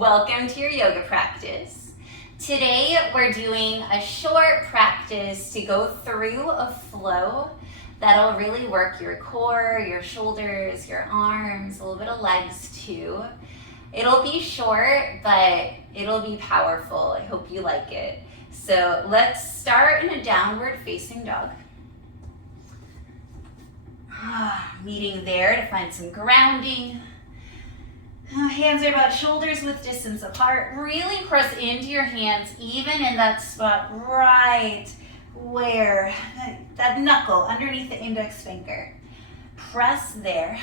Welcome to your yoga practice. Today we're doing a short practice to go through a flow that'll really work your core, your shoulders, your arms, a little bit of legs too. It'll be short, but it'll be powerful. I hope you like it. So let's start in a downward facing dog. Meeting there to find some grounding. Hands are about shoulders width distance apart. Really press into your hands, even in that spot right where that knuckle underneath the index finger. Press there.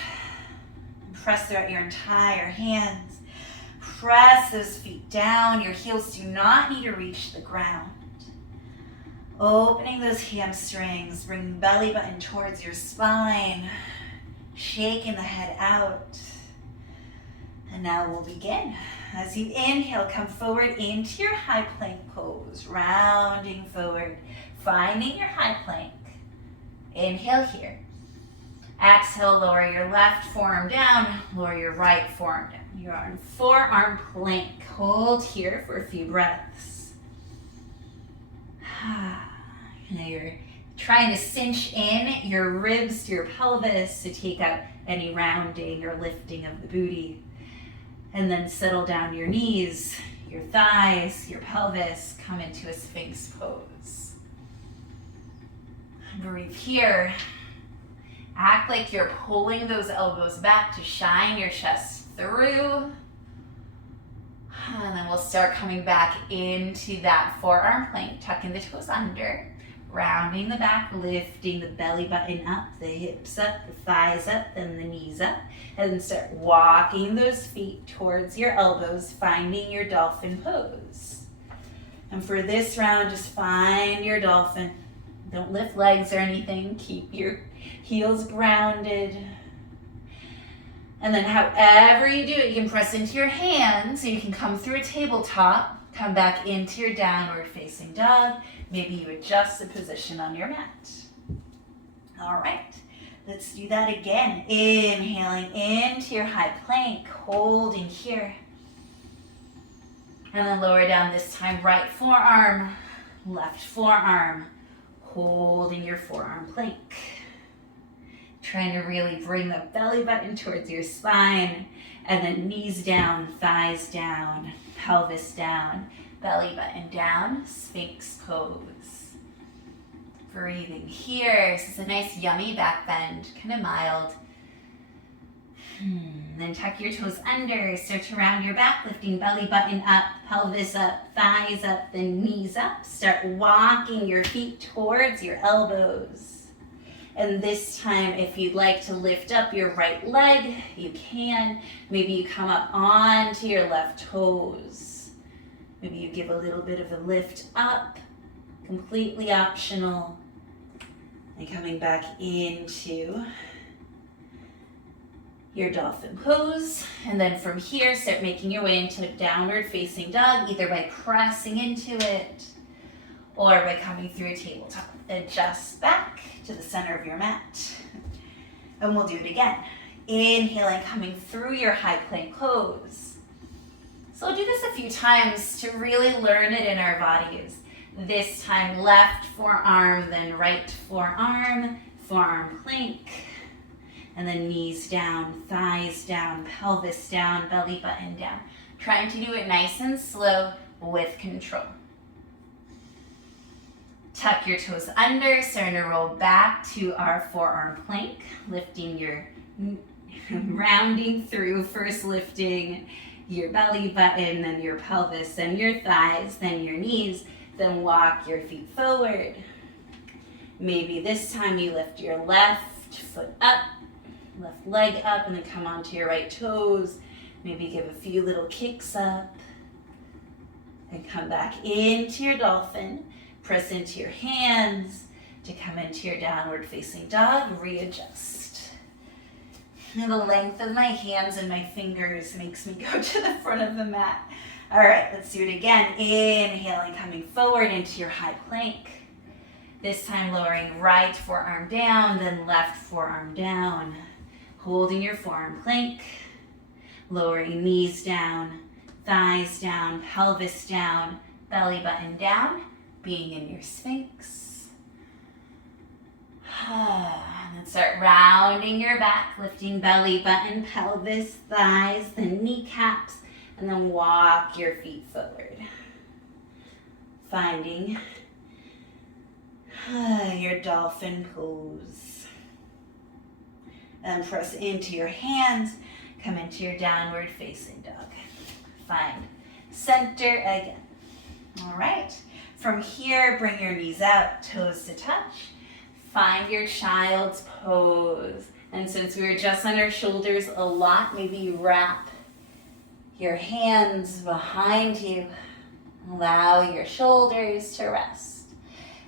Press throughout your entire hands. Press those feet down. Your heels do not need to reach the ground. Opening those hamstrings, bring the belly button towards your spine. Shaking the head out. And now we'll begin. As you inhale, come forward into your high plank pose, rounding forward, finding your high plank. Inhale here. Exhale, lower your left forearm down, lower your right forearm down. You're on forearm plank. Hold here for a few breaths. Now you're trying to cinch in your ribs to your pelvis to take out any rounding or lifting of the booty. And then settle down your knees, your thighs, your pelvis, come into a Sphinx pose. Breathe here. Act like you're pulling those elbows back to shine your chest through. And then we'll start coming back into that forearm plank, tucking the toes under, rounding the back, lifting the belly button up, the hips up, the thighs up, then the knees up. And then start walking those feet towards your elbows, finding your dolphin pose. And for this round, just find your dolphin. Don't lift legs or anything. Keep your heels grounded. And then however you do it, you can press into your hands so you can come through a tabletop, come back into your downward facing dog. Maybe you adjust the position on your mat. All right. Let's do that again. Inhaling into your high plank, holding here. And then lower down this time, right forearm, left forearm, holding your forearm plank. Trying to really bring the belly button towards your spine, and then knees down, thighs down, pelvis down, belly button down, Sphinx pose. Breathing here. This is a nice yummy back bend, kind of mild. Then tuck your toes under, start to round your back, lifting belly button up, pelvis up, thighs up, then knees up. Start walking your feet towards your elbows. And this time, if you'd like to lift up your right leg, you can. Maybe you come up onto your left toes. Maybe you give a little bit of a lift up, completely optional. And coming back into your dolphin pose. And then from here, start making your way into a downward facing dog, either by pressing into it or by coming through a tabletop. Adjust back to the center of your mat. And we'll do it again. Inhaling, coming through your high plank pose. So we'll do this a few times to really learn it in our bodies. This time, left forearm, then right forearm, forearm plank, and then knees down, thighs down, pelvis down, belly button down. Trying to do it nice and slow with control. Tuck your toes under, starting to roll back to our forearm plank, lifting your, rounding through, first lifting your belly button, then your pelvis, then your thighs, then your knees. Then walk your feet forward. Maybe this time you lift your left foot up, left leg up, and then come onto your right toes. Maybe give a few little kicks up. And come back into your dolphin. Press into your hands to come into your downward facing dog. Readjust. And the length of my hands and my fingers makes me go to the front of the mat. All right, let's do it again. Inhaling, coming forward into your high plank. This time lowering right forearm down, then left forearm down. Holding your forearm plank. Lowering knees down, thighs down, pelvis down, belly button down, being in your Sphinx. And then start rounding your back, lifting belly button, pelvis, thighs, then kneecaps, and then walk your feet forward. Finding your dolphin pose. And press into your hands, come into your downward facing dog. Find center again. All right. From here, bring your knees out, toes to touch. Find your child's pose. And since we were just on our shoulders a lot, maybe you wrap your hands behind you. Allow your shoulders to rest.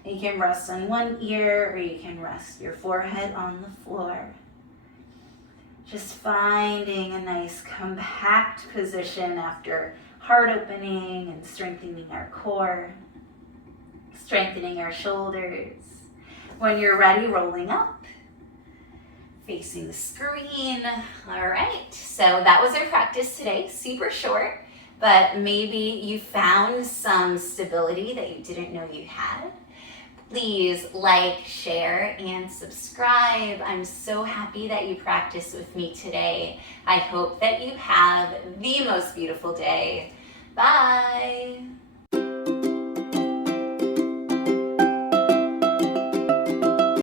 You can rest on one ear or you can rest your forehead on the floor. Just finding a nice compact position after heart opening and strengthening our core, strengthening our shoulders. When you're ready, rolling up, facing the screen. All right, so that was our practice today, super short, but maybe you found some stability that you didn't know you had. Please like, share, and subscribe. I'm so happy that you practiced with me today. I hope that you have the most beautiful day. Bye.